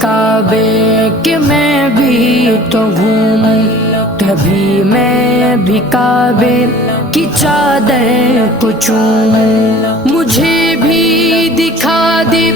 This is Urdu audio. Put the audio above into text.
کعبے کہ میں بھی تو گھوموں، کبھی میں بھی کعبے کی چادر کو چوموں، مجھے بھی دکھا دے